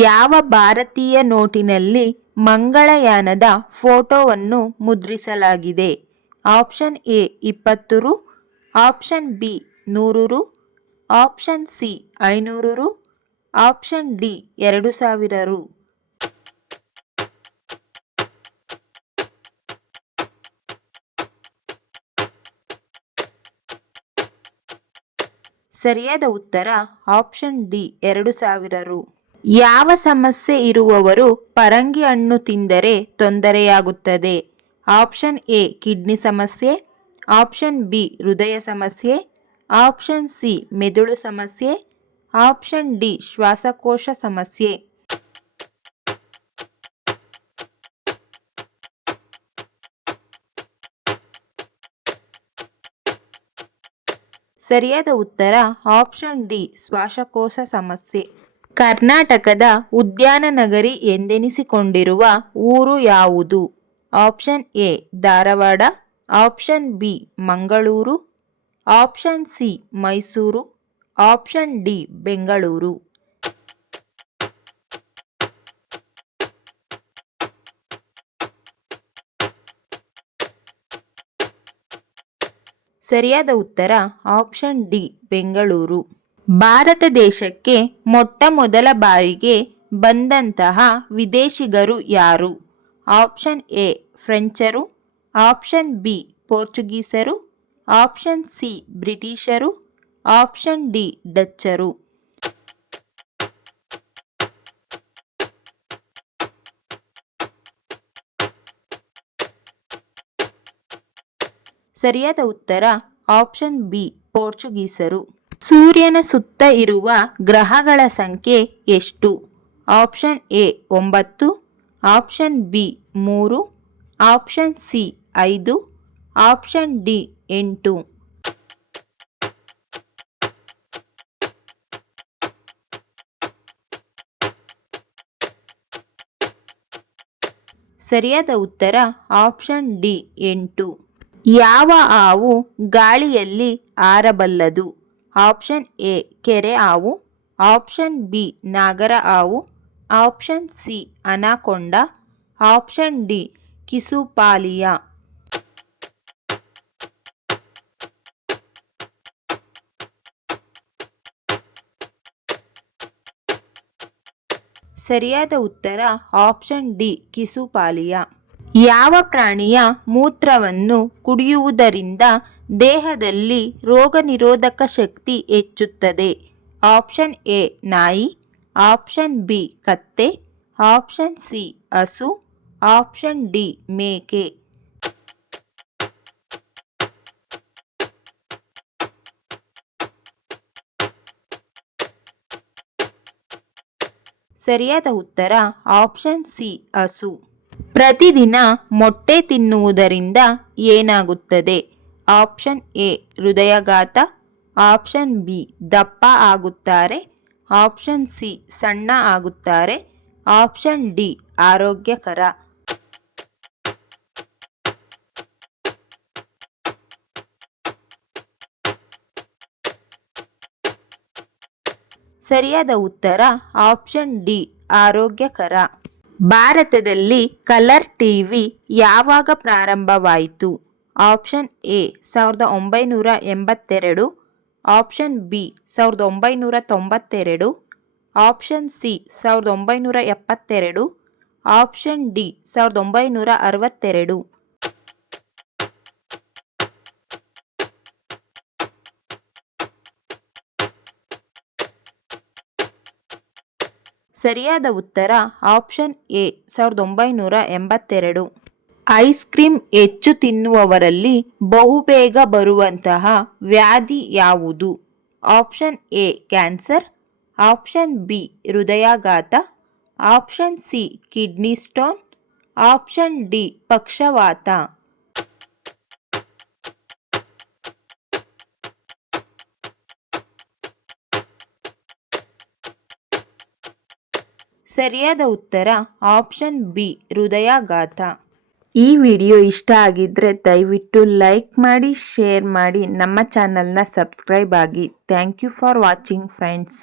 ಯಾವ ಭಾರತೀಯ ನೋಟಿನಲ್ಲಿ ಮಂಗಳಯಾನದ ಫೋಟೋವನ್ನು ಮುದ್ರಿಸಲಾಗಿದೆ? ಆಪ್ಷನ್ ಎ 20 ರು, ಆಪ್ಷನ್ ಬಿ 100 ರು, ಆಪ್ಷನ್ ಸಿ 500 ರು, ಆಪ್ಷನ್ ಡಿ 2000 ರು. ಸರಿಯಾದ ಉತ್ತರ ಆಪ್ಷನ್ ಡಿ 2000 ರು. ಯಾವ ಸಮಸ್ಯೆ ಇರುವವರು ಪರಂಗಿ ಹಣ್ಣು ತಿಂದರೆ ತೊಂದರೆಯಾಗುತ್ತದೆ? ಆಪ್ಷನ್ ಎ ಕಿಡ್ನಿ ಸಮಸ್ಯೆ, ಆಪ್ಷನ್ ಬಿ ಹೃದಯ ಸಮಸ್ಯೆ, ಆಪ್ಷನ್ ಸಿ ಮೆದುಳು ಸಮಸ್ಯೆ, ಆಪ್ಷನ್ ಡಿ ಶ್ವಾಸಕೋಶ ಸಮಸ್ಯೆ. ಸರಿಯಾದ ಉತ್ತರ ಆಪ್ಷನ್ ಡಿ ಶ್ವಾಸಕೋಶ ಸಮಸ್ಯೆ. ಕರ್ನಾಟಕದ ಉದ್ಯಾನ ನಗರಿ ಎಂದೆನಿಸಿಕೊಂಡಿರುವ ಊರು ಯಾವುದು? Option A Dharwad, option B Mangaluru, option C Mysuru, option D Bengaluru. ಸರಿಯಾದ ಉತ್ತರ ಆಪ್ಷನ್ ಡಿ ಬೆಂಗಳೂರು. ಭಾರತ ದೇಶಕ್ಕೆ ಮೊಟ್ಟ ಮೊದಲ ಬಾರಿಗೆ ಬಂದಂತಹ ವಿದೇಶಿಗರು ಯಾರು? ಆಪ್ಷನ್ ಎ ಫ್ರೆಂಚರು, ಆಪ್ಷನ್ ಬಿ ಪೋರ್ಚುಗೀಸರು, ಆಪ್ಷನ್ ಸಿ ಬ್ರಿಟಿಷರು, ಆಪ್ಷನ್ ಡಿ ಡಚ್ಚರು. ಸರಿಯಾದ ಉತ್ತರ ಆಪ್ಷನ್ ಬಿ ಪೋರ್ಚುಗೀಸರು. ಸೂರ್ಯನ ಸುತ್ತ ಇರುವ ಗ್ರಹಗಳ ಸಂಖ್ಯೆ ಎಷ್ಟು? Option A 9, option B 3, option C 5, option D 8. ಸರಿಯಾದ ಉತ್ತರ ಆಪ್ಷನ್ ಡಿ 8. ಯಾವ ಹಾವು ಗಾಳಿಯಲ್ಲಿ ಹಾರಬಲ್ಲದು? ಆಪ್ಷನ್ ಎ ಕೆರೆ ಹಾವು, ಆಪ್ಷನ್ ಬಿ ನಾಗರ ಹಾವು, ಆಪ್ಷನ್ ಸಿ ಅನಾಕೊಂಡ, ಆಪ್ಷನ್ ಡಿ ಕಿಸುಪಾಲಿಯ. ಸರಿಯಾದ ಉತ್ತರ ಆಪ್ಷನ್ ಡಿ ಕಿಸುಪಾಲಿಯ. ಯಾವ ಪ್ರಾಣಿಯ ಮೂತ್ರವನ್ನು ಕುಡಿಯುವುದರಿಂದ ದೇಹದಲ್ಲಿ ರೋಗ ನಿರೋಧಕ ಶಕ್ತಿ ಹೆಚ್ಚುತ್ತದೆ? ಆಪ್ಷನ್ ಎ ನಾಯಿ, ಆಪ್ಷನ್ ಬಿ ಕತ್ತೆ, ಆಪ್ಷನ್ ಸಿ ಹಸು, ಆಪ್ಷನ್ ಡಿ ಮೇಕೆ. ಸರಿಯಾದ ಉತ್ತರ ಆಪ್ಷನ್ ಸಿ ಹಸು. ಪ್ರತಿದಿನ ಮೊಟ್ಟೆ ತಿನ್ನುವುದರಿಂದ ಏನಾಗುತ್ತದೆ? ಆಪ್ಷನ್ ಎ ಹೃದಯಾಘಾತ, ಆಪ್ಷನ್ ಬಿ ದಪ್ಪ ಆಗುತ್ತಾರೆ, ಆಪ್ಷನ್ ಸಿ ಸಣ್ಣ ಆಗುತ್ತಾರೆ, ಆಪ್ಷನ್ ಡಿ ಆರೋಗ್ಯಕರ. ಸರಿಯಾದ ಉತ್ತರ ಆಪ್ಷನ್ ಡಿ ಆರೋಗ್ಯಕರ. ಭಾರತದಲ್ಲಿ ಕಲರ್ ಟಿವಿ ಯಾವಾಗ ಪ್ರಾರಂಭವಾಯಿತು? Option A 1982, option B 1992, option C 1972, option D 1962. ಸರಿಯಾದ ಉತ್ತರ ಆಪ್ಷನ್ ಎ 1982. ಐಸ್ ಕ್ರೀಮ್ ಹೆಚ್ಚು ತಿನ್ನುವವರಲ್ಲಿ ಬಹುಬೇಗ ಬರುವಂತಹ ವ್ಯಾಧಿ ಯಾವುದು? Option A cancer, option B ಹೃದಯಾಘಾತ, option C kidney stone, option D ಪಕ್ಷವಾತ. ಸರಿಯಾದ ಉತ್ತರ ಆಪ್ಷನ್ ಬಿ ಹೃದಯಾಘಾತ. ಈ ವಿಡಿಯೋ ಇಷ್ಟ ಆಗಿದ್ರೆ ದಯವಿಟ್ಟು ಲೈಕ್ ಮಾಡಿ, ಶೇರ್ ಮಾಡಿ, ನಮ್ಮ ಚಾನಲ್ನ ಸಬ್ಸ್ಕ್ರೈಬ್ ಆಗಿ. Thank you for watching friends.